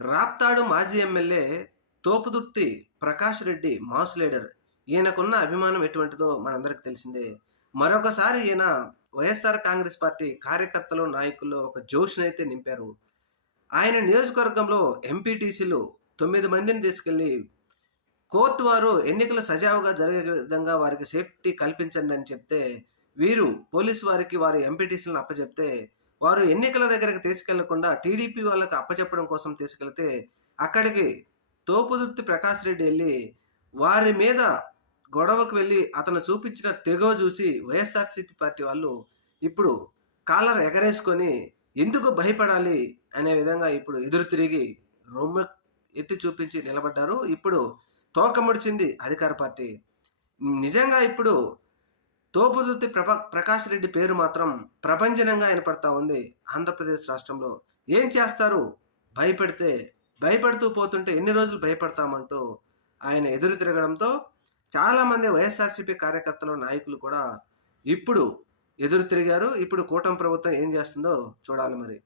రాప్తాడు మాజీ MLA Topudurthi Prakash Reddy mass leader. ఈయనకున్న అభిమానం ఎటువంటిదో మనందరికి తెలిసిందే. మరొకసారి ఈయన వైఎస్ఆర్ కాంగ్రెస్ పార్టీ కార్యకర్తలు, నాయకుల్లో ఒక జోష్‌నైతే నింపారు. ఆయన నియోజకవర్గంలో ఎంపీటీసీలు 9 మందిని తీసుకెళ్ళి కోర్టు వారు ఎన్నికలు సజావుగా జరిగే విధంగా వారికి సేఫ్టీ కల్పించండి అని చెప్తే, వీరు పోలీసు వారికి వారి ఎంపీటీసీలను అప్పచెప్తే, వారు ఎన్నికల దగ్గరికి తీసుకెళ్లకుండా టీడీపీ వాళ్ళకి అప్పచెప్పడం కోసం తీసుకెళ్తే, అక్కడికి తోపుదుర్తి ప్రకాష్ రెడ్డి ఎళ్లి, వారి మీద గొడవకు వెళ్లి అతను చూపించిన తెగువ చూసి వైఎస్ఆర్‌సీపీ పార్టీ వాళ్ళు ఇప్పుడు కాలర్ ఎగరేసుకొని ఎందుకు భయపడాలి అనే విధంగా ఇప్పుడు ఎదురు తిరిగి రొమ్ము ఎత్తి చూపించి నిలబడ్డారు. ఇప్పుడు తోక ముడిచింది అధికార పార్టీ. నిజంగా ఇప్పుడు తోపుదుర్తి ప్రకాష్ రెడ్డి పేరు మాత్రం ప్రభంజనంగా వినపడతా ఉంది ఆంధ్రప్రదేశ్ రాష్ట్రంలో. ఏం చేస్తారు? భయపెడితే, భయపడుతూ పోతుంటే ఎన్ని రోజులు భయపడతామంటూ ఆయన ఎదురు తిరగడంతో చాలామంది వైఎస్ఆర్‌సీపీ కార్యకర్తలు, నాయకులు కూడా ఇప్పుడు ఎదురు తిరిగారు. ఇప్పుడు కూటమి ప్రభుత్వం ఏం చేస్తుందో చూడాలి మరి.